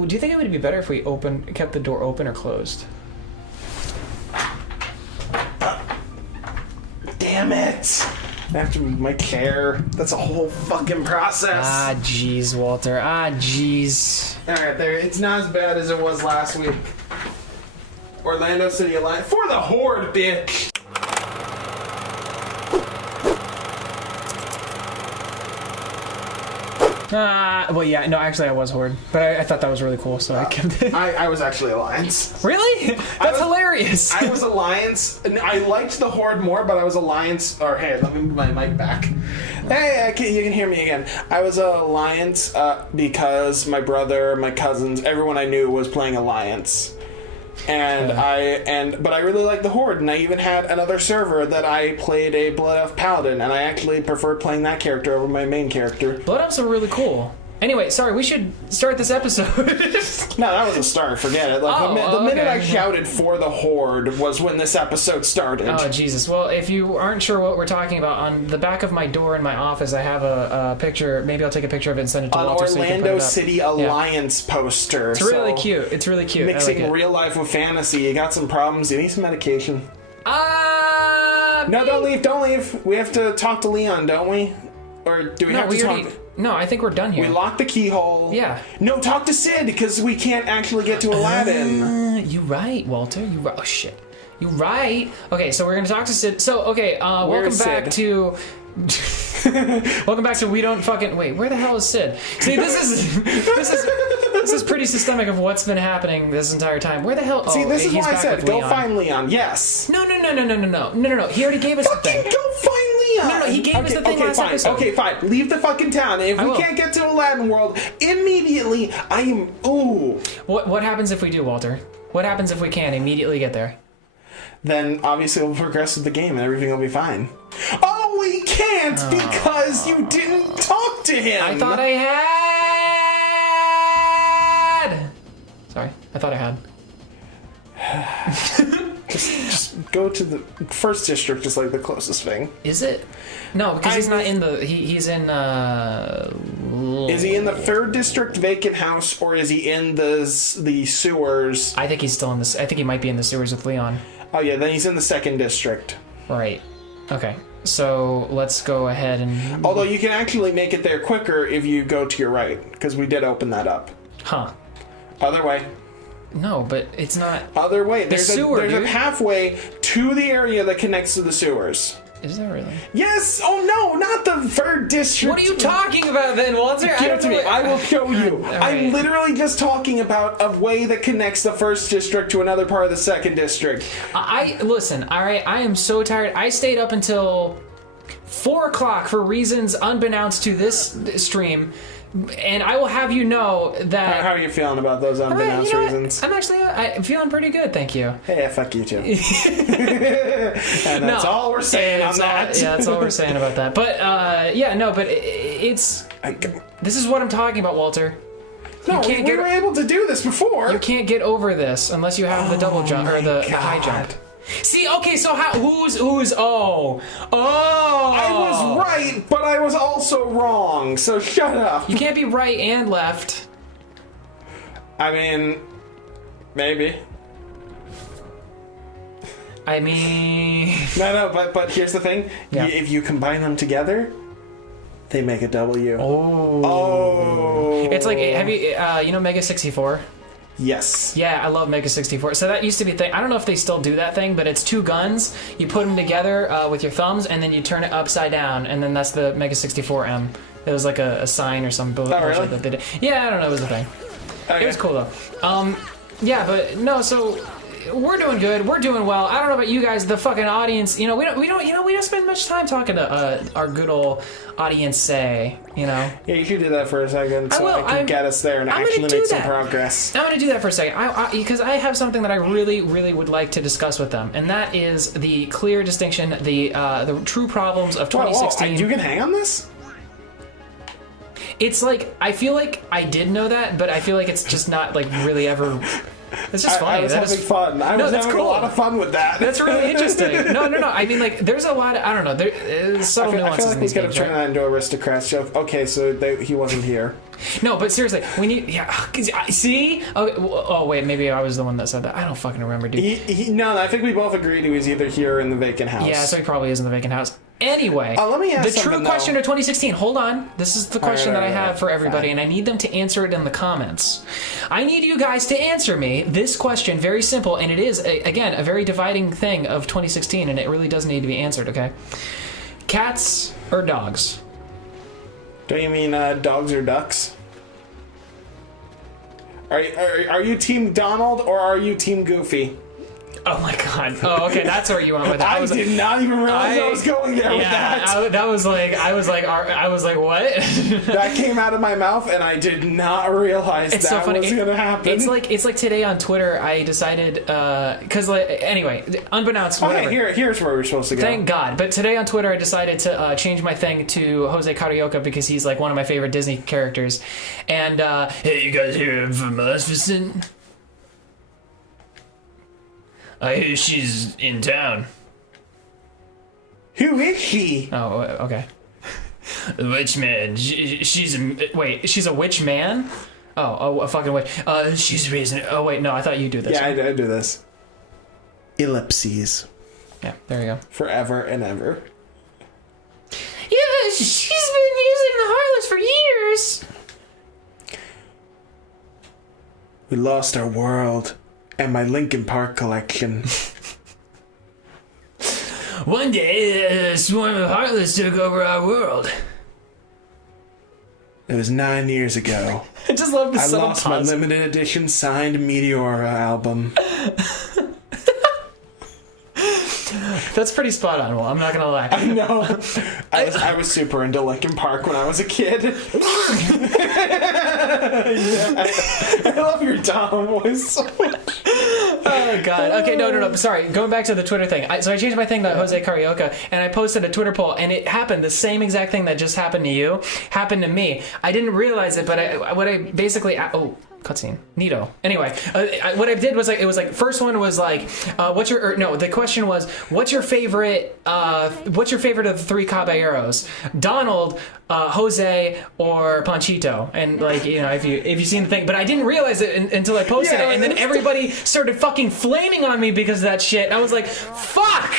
Do you think it would be better if we kept the door open or closed? Damn it! I have to move my chair. That's a whole fucking process. Ah, jeez, Walter. Ah, jeez. Alright, there. It's not as bad as it was last week. Orlando City Alliance. For the Horde, bitch! Well, yeah, no, actually I was Horde, but I thought that was really cool, so I kept it. I was actually Alliance. Really? That's hilarious. I was Alliance, and I liked the Horde more, but I was Alliance, or hey, let me move my mic back. Hey, you can hear me again. I was Alliance because my brother, my cousins, everyone I knew was playing Alliance. But I really liked the Horde, and I even had another server that I played a Blood Elf Paladin, and I actually preferred playing that character over my main character. Blood Elves are really cool. Anyway, sorry, we should start this episode. No, that was a start. Forget it. Like the minute I shouted for the Horde was when this episode started. Oh, Jesus. Well, if you aren't sure what we're talking about, on the back of my door in my office, I have a picture. Maybe I'll take a picture of it and send it to Walter. An Orlando City Alliance poster. It's really cute. It's really cute. Mixing real life with fantasy. You got some problems. You need some medication. No, don't leave. Don't leave. We have to talk to Leon, don't we? Or do we have to talk? No, I think we're done here. We locked the keyhole. Yeah. No, talk to Sid, because we can't actually get to Aladdin. You right, Walter. You right. Oh, shit. You right. Okay, so we're going to talk to Sid. So, okay, welcome back to... welcome back to We Don't Fucking... Wait, where the hell is Sid? See, this is pretty systemic of what's been happening this entire time. Where the hell... See, this is why I said, go find Leon. Yes. No. He already gave us the thing. Go find Leon. No, he gave us the thing last episode. Okay, fine. Leave the fucking town. If we can't get to Aladdin World, immediately, I am... Ooh. What happens if we do, Walter? What happens if we can't immediately get there? Then, obviously, we'll progress with the game and everything will be fine. Oh, we can't because you didn't talk to him. I thought I had. Sorry, I thought I had. just go to the first district is like the closest thing. Is it? No, because he's not in the. He's in. Is he in the third district vacant house, or is he in the sewers? I think he's still in this. I think he might be in the sewers with Leon. Oh yeah, then he's in the second district. Right. Okay. So let's go ahead and. Although you can actually make it there quicker if you go to your right, because we did open that up. Huh. Other way. No, but it's not. Other way. There's a pathway to the area that connects to the sewers. Is there really? Yes! Oh no, not the third district! What are you talking about then, Walter? Give it to me. I will show you. Right. I'm literally just talking about a way that connects the first district to another part of the second district. Listen, alright, I am so tired. I stayed up until 4 o'clock for reasons unbeknownst to this stream. And I will have you know that... How are you feeling about those unbeknownst reasons? I'm actually feeling pretty good, thank you. Hey, fuck you too. And that's all we're saying on that. Yeah, that's all we're saying about that. But, it's... This is what I'm talking about, Walter. No, we were able to do this before. You can't get over this unless you have the double jump, or the high jump. See, okay, so who's, I was right, but I was also wrong, so shut up. You can't be right and left. I mean, maybe. No, but here's the thing. Yeah. If you combine them together, they make a W. Oh. It's like, have you, Mega 64? Yes. Yeah, I love Mega 64. So that used to be a thing. I don't know if they still do that thing, but it's 2 guns. You put them together with your thumbs, and then you turn it upside down, and then that's the Mega 64M. It was like a sign or some bullshit that they did. Yeah, I don't know. It was a thing. Okay. It was cool though. Yeah, but no. So we're doing good. We're doing well. I don't know about you guys, the fucking audience. We don't spend much time talking to our good old audience. Yeah, you should do that for a second, so I can get us there and actually make some progress. I'm gonna do that for a second, because I have something that I really, really would like to discuss with them, and that is the clear distinction, the true problems of 2016. You can hang on this? It's like, I feel like I did know that, but I feel like it's just not like really ever It's just funny. I was having fun. I was having a lot of fun with that. That's really interesting. No. I mean, like, there's a lot of, I don't know, there's subtle nuances. I feel like we could have turned that into Aristocrats joke. Okay, so he wasn't here. No, but seriously, we need, see? Oh, wait, maybe I was the one that said that. I don't fucking remember, dude. No, I think we both agreed he was either here or in the vacant house. Yeah, so he probably is in the vacant house. Anyway, let me ask the true question of 2016. Hold on. This is the question that I have for everybody, and I need them to answer it in the comments. I need you guys to answer me this question, very simple, and it is, again, a very dividing thing of 2016, and it really does need to be answered, okay? Cats or dogs? Don't you mean dogs or ducks? Are you Team Donald or are you Team Goofy? Oh my god. Oh, okay, that's where you went with that. I did not even realize I was going there with that. I was like, what? That came out of my mouth, and I did not realize it's that so funny. was going to happen. It's like today on Twitter, I decided, because, anyway, unbeknownst, whatever. Okay, here's where we're supposed to go. Thank God. But today on Twitter, I decided to change my thing to Jose Carioca because he's, like, one of my favorite Disney characters. And, hey, you guys hear from Maleficent? I hear she's in town. Who is she? Oh, okay. The witch man. She's a witch man? Oh, a fucking witch. She's raising. Oh wait, no, I thought you do this. Yeah, I do this. Ellipses. Yeah, there you go. Forever and ever. Yeah, she's been using the Heartless for years. We lost our world. And my Linkin Park collection. One day, a swarm of Heartless took over our world. It was 9 years ago. I just love the I lost my limited edition signed Meteora album. That's pretty spot on, Will. I'm not gonna lie. I know. I was super into Linkin Park when I was a kid. I love your Donald voice so much. Oh god. Okay, no. Sorry. Going back to the Twitter thing. So I changed my thing to Jose Carioca, and I posted a Twitter poll, and it happened. The same exact thing that just happened to you happened to me. I didn't realize it, but cutscene. Neato. Anyway, what I did was first one was the question was, what's your favorite of the three caballeros? Donald, Jose, or Panchito? And if you've seen the thing, but I didn't realize it until I posted it, and then everybody started fucking flaming on me because of that shit. And I was like, fuck!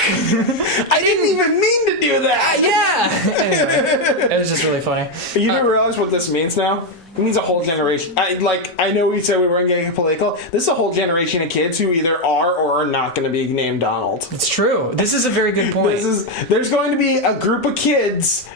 I didn't even mean to do that! Yeah! Anyway, it was just really funny. You didn't realize what this means now? It means a whole generation. I know we said we weren't getting political. This is a whole generation of kids who either are or are not going to be named Donald. It's true. This is a very good point. There's going to be a group of kids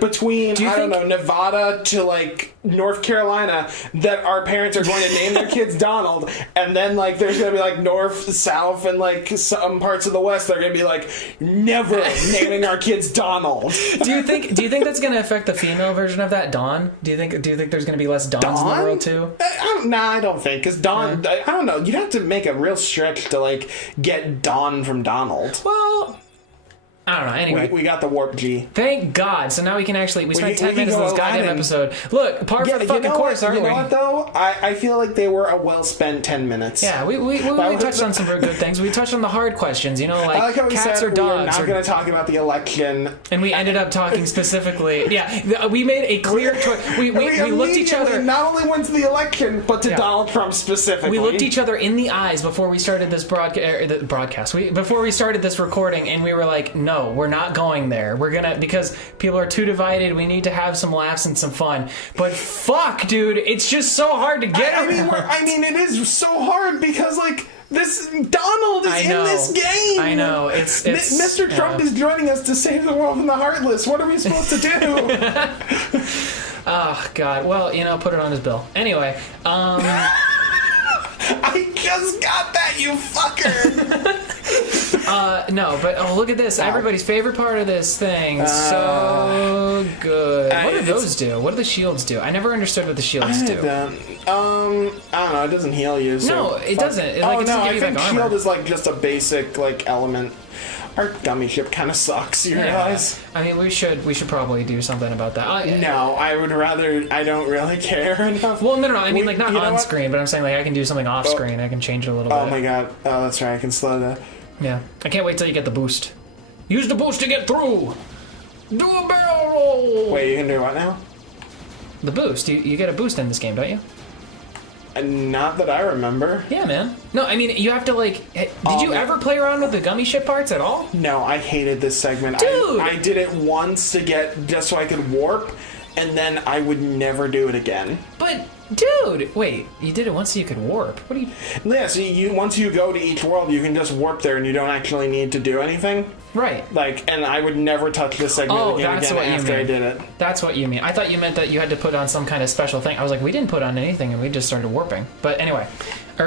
between Nevada to North Carolina that our parents are going to name their kids Donald, and then there's going to be North, South, and some parts of the West they're going to be never naming our kids Donald. Do you think that's going to affect the female version of that, Dawn? Do you think there's going to be less Dawns in the world too? I don't think, because Dawn. Yeah. I don't know. You'd have to make a real stretch to get Dawn from Donald. Well, I don't know. Anyway, we got the warp G. Thank God. So now we can actually spent 10 minutes in this goddamn episode. Look, par for the fucking course, aren't we? You know what though? I feel like they were a well spent 10 minutes. Yeah, we touched on some very good things. We touched on the hard questions. I like how cats or dogs. We're not going to talk about the election. And we ended up talking specifically. Yeah, we made a clear choice. We looked each other. Not only went to the election, but to Donald Trump specifically. We looked each other in the eyes before we started this broadcast. Before we started this recording, and we were like, no, we're not going there. We're gonna, because people are too divided. We need to have some laughs and some fun. But fuck, dude, it's just so hard to get. I mean, it is so hard because this Donald is in this game. I know. It's Mr. Trump is joining us to save the world from the Heartless. What are we supposed to do? Oh God. Well, put it on his bill. Anyway. I just got that, you fucker. No, but look at this. Everybody's favorite part of this thing. So good. What do those do? What do the shields do? I never understood what the shields do. I don't know. It doesn't heal you. So No, it doesn't. It, oh, doesn't no, give you, I think armor. shield is like just a basic like element. Our gummy ship kind of sucks, you realize? I mean, we should probably do something about that. No, I would rather. I don't really care enough. Well, no. I mean, like, not on screen, but I'm saying, like, I can do something off screen. I can change it a little bit. Oh my god. Oh, that's right. I can slow that. Yeah. I can't wait till you get the boost. Use the boost to get through! Do a barrel roll! Wait, you can do what now? The boost. You get a boost in this game, don't you? Not that I remember. Yeah, man. No, I mean, you have to, like... Did you ever play around with the gummy ship parts at all? No, I hated this segment. Dude! I did it once to get... just so I could warp, and then I would never do it again. But, dude! Wait, you did it once so you could warp. What do you... Yeah, so once you go to each world, you can just warp there and you don't actually need to do anything. Right. Like, and I would never touch this segment again after I did it. That's what you mean. I thought you meant that you had to put on some kind of special thing. I was like, we didn't put on anything, and we just started warping. But anyway,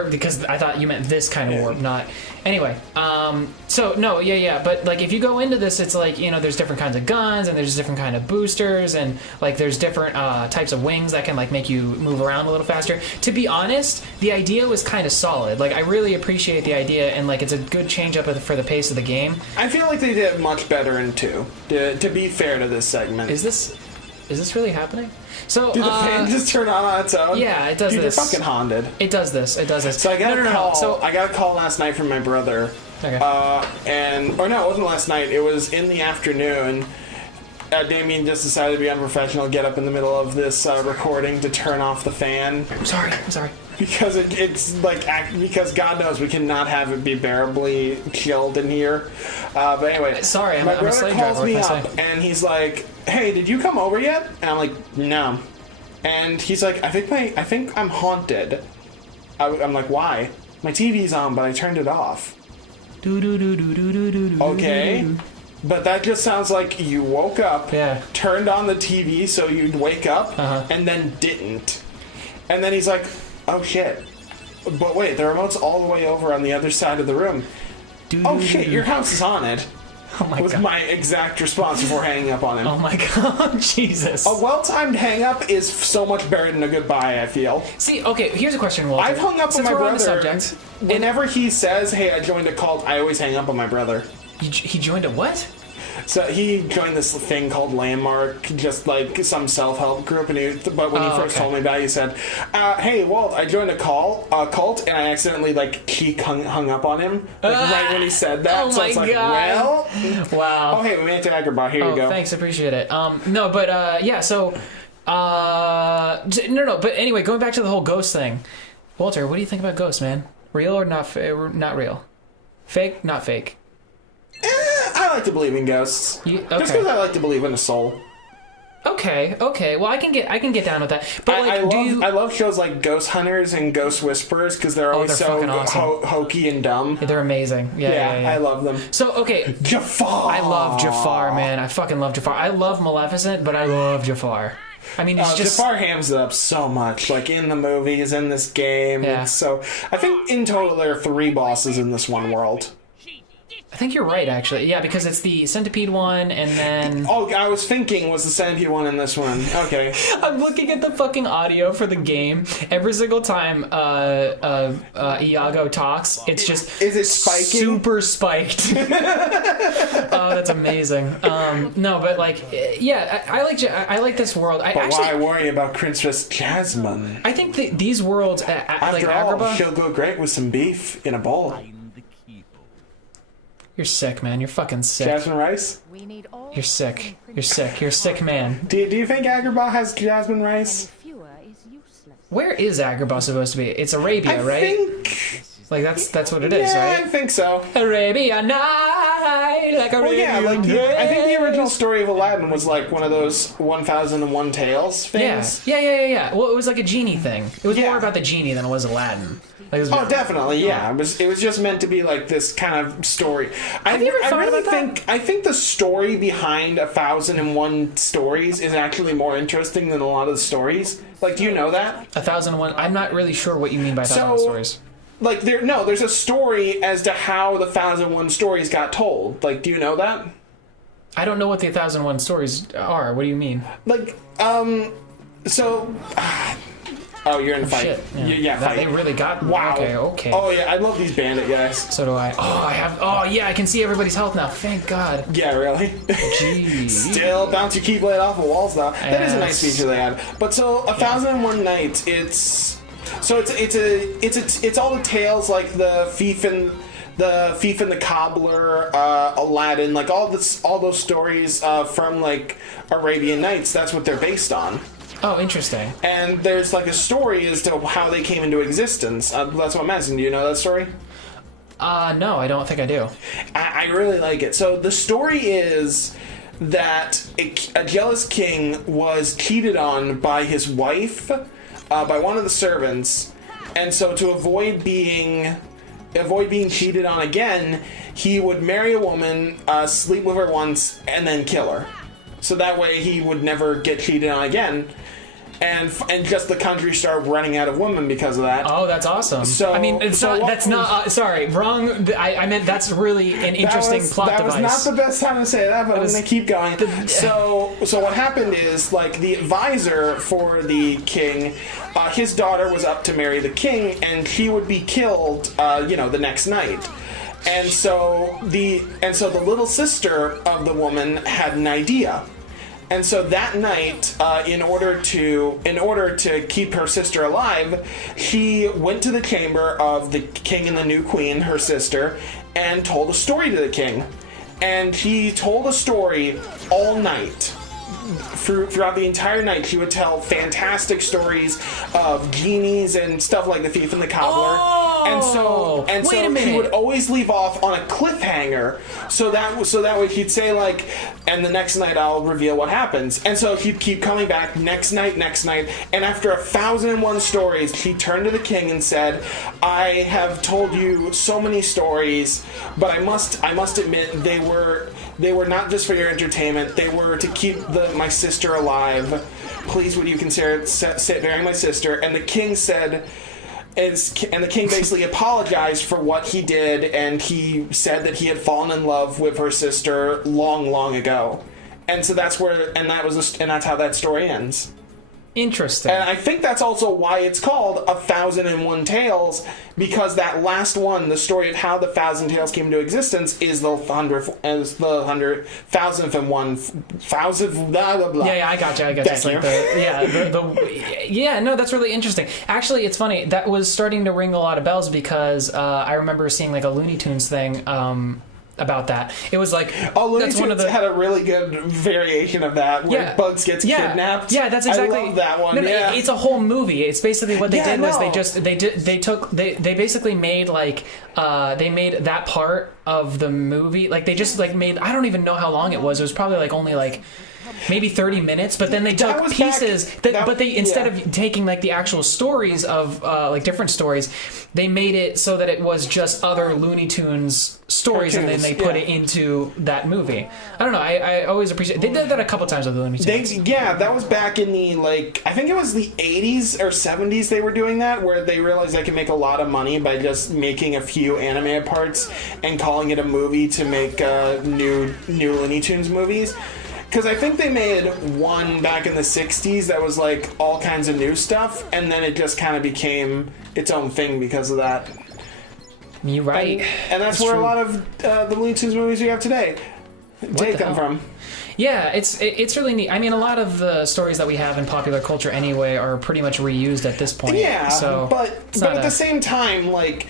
because I thought you meant this kind of warp, not... Anyway, so, no, yeah, but, like, if you go into this, it's like, you know, there's different kinds of guns, and there's different kind of boosters, and, like, there's different types of wings that can, like, make you move around a little faster. To be honest, the idea was kind of solid. Like, I really appreciate the idea, and, like, it's a good change-up for the pace of the game. I feel like they did much better in 2, to be fair to this segment. Is this really happening? So, did the fan just turn on its own? Yeah, it does. Dude, this. You're fucking haunted. It does this. So I got a call. So I got a call last night from my brother. Okay. It wasn't last night. It was in the afternoon. Damien just decided to be unprofessional, get up in the middle of this recording to turn off the fan. I'm sorry. Because it's like, because God knows we cannot have it be bearably chilled in here. But anyway, sorry, my I'm a brother slave calls driver, me what can I up say? and he's like, "Hey, did you come over yet?" And I'm like, "No." And he's like, I think I'm haunted." I'm like, "Why?" "My TV's on, but I turned it off." Okay. But that just sounds like you woke up, turned on the TV so you'd wake up, and then didn't. And then he's like, "Oh shit. But wait, the remote's all the way over on the other side of the room." "Oh shit, your house is haunted." Oh my was God. my exact response before hanging up on him. Oh my God, Jesus. A well-timed hang-up is so much better than a goodbye, I feel. See, okay, here's a question, Walter. I've hung up on my we're on the brother. subject, Whenever he says, "Hey, I joined a cult," I always hang up on my brother. He joined a what? So he joined this thing called Landmark, just like some self-help group. But when he first told me about it, he said, "Hey, Walt, I joined a cult, and I accidentally hung up on him right when he said that." Oh so my it's like, God. well, Wow. Oh, hey, we made it to Agrabah. Here you go. Thanks, appreciate it. No, but yeah, so no. But anyway, going back to the whole ghost thing, Walter, what do you think about ghosts, man? Real or not? Not real? Fake? Not fake? I like to believe in ghosts. Okay. Just because I like to believe in a soul. Okay. Well, I can get down with that. But like, I love shows like Ghost Hunters and Ghost Whisperers because they're always they're so fucking awesome. hokey and dumb. They're amazing. Yeah. I love them. So okay, Jafar. I love Jafar, man. I fucking love Jafar. I love Maleficent, but I love Jafar. I mean, he's just Jafar hams it up so much, like in the movies, in this game. Yeah. So I think in total there are 3 bosses in this one world. I think you're right, actually. Yeah, because it's the centipede one, and then... Oh, I was thinking was the centipede one in this one. Okay. I'm looking at the fucking audio for the game. Every single time Iago talks, it's just... Is it spiking? Super spiked. Oh, that's amazing. No, but like, yeah, I like this world. But why worry about Princess Jasmine? I think that these worlds, After all, Agrabah, she'll go great with some beef in a bowl. you're sick, man. You're fucking sick. Jasmine rice? You're sick. You're sick. You're a sick man. Do you think Agrabah has jasmine rice? Where is Agrabah supposed to be? It's Arabia, right? Think... Like that's what it is, yeah, right? I think so. Arabia night, like Well, Arabia. yeah, like I think the original story of Aladdin was like one of those 1001 Tales things. Yeah. Well, it was like a genie thing. It was Yeah. more about the genie than it was Aladdin. Like, it was Definitely, yeah. It was just meant to be like this kind of story. Have you ever thought about that? I think the story behind 1001 Stories is actually more interesting than a lot of the stories. Like, do you know that? 1001. I'm not really sure what you mean by 1001 stories. like there's a story as to how the 1001 Stories got told. Like, do you know that? I don't know what the 1001 Stories are. What do you mean? Like, so. Oh, you're in a fight. Shit. Yeah, fight. They really got. Wow. Okay. Oh yeah, I love these bandit guys. So do I. Oh, I have. Oh yeah, I can see everybody's health now. Thank God. Yeah, really. Jeez. Still bounce your keyblade off of walls though. That is a nice Yes. feature they had. But so 1001 Nights, it's all the tales like the Thief and the Cobbler, Aladdin, like all those stories from like Arabian Nights. That's what they're based on. Oh, interesting. And there's like a story as to how they came into existence. That's what I'm asking. Do you know that story? No, I don't think I do. I really like it. So the story is that a jealous king was cheated on by his wife, by one of the servants, and so to avoid being cheated on again, he would marry a woman, sleep with her once, and then kill her. So that way he would never get cheated on again. And just the country started running out of women because of that. Oh, that's awesome. So I mean, it's not. That's not. Sorry, wrong. I meant that's really an interesting plot device. That was not the best time to say that, but I'm going to keep going. So what happened is, like, the advisor for the king, his daughter was up to marry the king, and she would be killed, the next night. And so the little sister of the woman had an idea. And so that night, in order to keep her sister alive, she went to the chamber of the king and the new queen, her sister, and told a story to the king. And she told a story all night. Throughout the entire night, she would tell fantastic stories of genies and stuff like the Thief and the Cobbler. Oh, and so he would always leave off on a cliffhanger, so that way he'd say, like, and the next night I'll reveal what happens. And so he'd keep coming back next night, and after 1001 stories, he turned to the king and said, "I have told you so many stories, but I must admit they were not just for your entertainment. They were to keep my sister alive. Please, would you consider burying my sister?" And the king said, and the king basically apologized for what he did, and he said that he had fallen in love with her sister long, long ago. And so that's how that story ends. Interesting. And I think that's also why it's called 1001 Tales, because that last one, the story of how the 1,000 Tales came into existence, is the 1,000th blah blah blah. Yeah, I got you. It's like no, that's really interesting. Actually, it's funny. That was starting to ring a lot of bells because I remember seeing like a Looney Tunes thing about that. It was like Looney Tunes had a really good variation of that where Bugs gets kidnapped. Yeah, that's exactly. I love that one. No, it's a whole movie. It's basically what they did was they basically made like they made that part of the movie, like they just like made, I don't even know how long it was. It was probably like only like maybe 30 minutes, but then they took pieces but they instead of taking like the actual stories of like different stories, they made it so that it was just other Looney Tunes stories, and then they put it into that movie. I don't know, I always appreciate, they did that a couple times with the Looney Tunes. That was back in the, like, I think it was the 80s or 70s they were doing that, where they realized they could make a lot of money by just making a few animated parts and calling it a movie to make new Looney Tunes movies. Because I think they made one back in the 60s that was like all kinds of new stuff, and then it just kind of became its own thing because of that. You're right. And that's where true. A lot of the Looney Tunes movies we have today take them from. Yeah, it's really neat. I mean, a lot of the stories that we have in popular culture anyway are pretty much reused at this point. Yeah, so but at the same time, like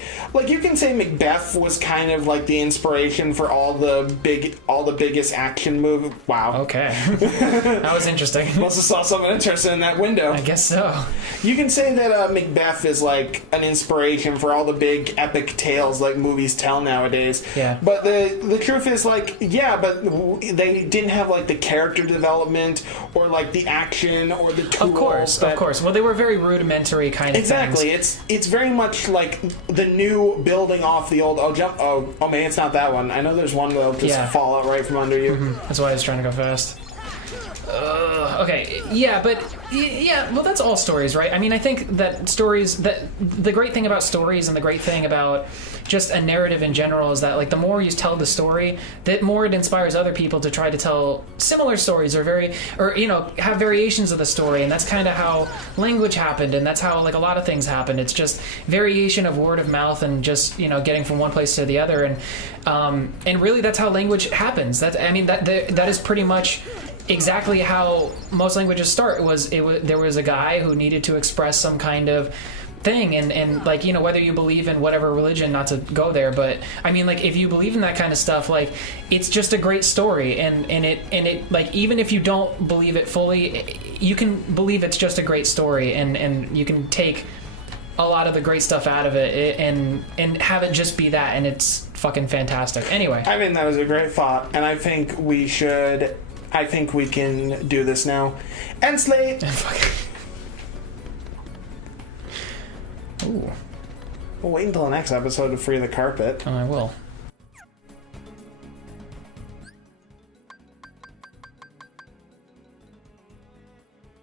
you can say Macbeth was kind of like the inspiration for all the biggest action movies. Wow. Okay, that was interesting. Must have saw something interesting in that window. I guess so. You can say that Macbeth is like an inspiration for all the big epic tales like movies tell nowadays. Yeah. But the truth is, like, yeah, but they didn't have like the character development or like the action or the tools. Of course. Well, they were very rudimentary kind of exactly. things. It's very much like the new building off the old. Oh man, it's not that one. I know there's one that'll just fall out right from under you. Mm-hmm. That's why I was trying to go fast. Okay, yeah, but Yeah, well, that's all stories, right? I mean, I think that the great thing about stories and the great thing about just a narrative in general is that, like, the more you tell the story, the more it inspires other people to try to tell similar stories or you know, have variations of the story. And that's kind of how language happened, and that's how, like, a lot of things happened. It's just variation of word of mouth and just, you know, getting from one place to the other. And really, that's how language happens. That is pretty much exactly how most languages start. There was a guy who needed to express some kind of thing, and like, you know, whether you believe in whatever religion, not to go there, but I mean, like, if you believe in that kind of stuff, like, it's just a great story, and it like, even if you don't believe it fully, you can believe it's just a great story, and you can take a lot of the great stuff out of it and have it just be that, and it's fucking fantastic. Anyway, I mean, that was a great thought, and I think we can do this now. And Slate. Ooh. We'll wait until the next episode to free the carpet. Oh, I will.